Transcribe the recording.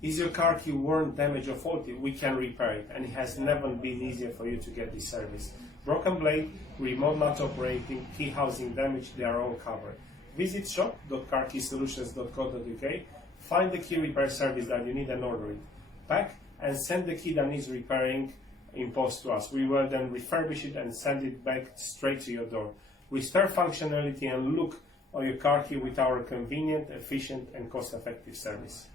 Is your car key worn, damaged or faulty? We can repair it, and it has never been easier for you to get this service. Broken blade, remote not operating, key housing damage, they are all covered. Visit shop.carkeysolutions.co.uk, find the key repair service that you need and order it. Pack and send the key that needs repairing in post to us. We will then refurbish it and send it back straight to your door. Restore functionality and look on your car key with our convenient, efficient and cost-effective service.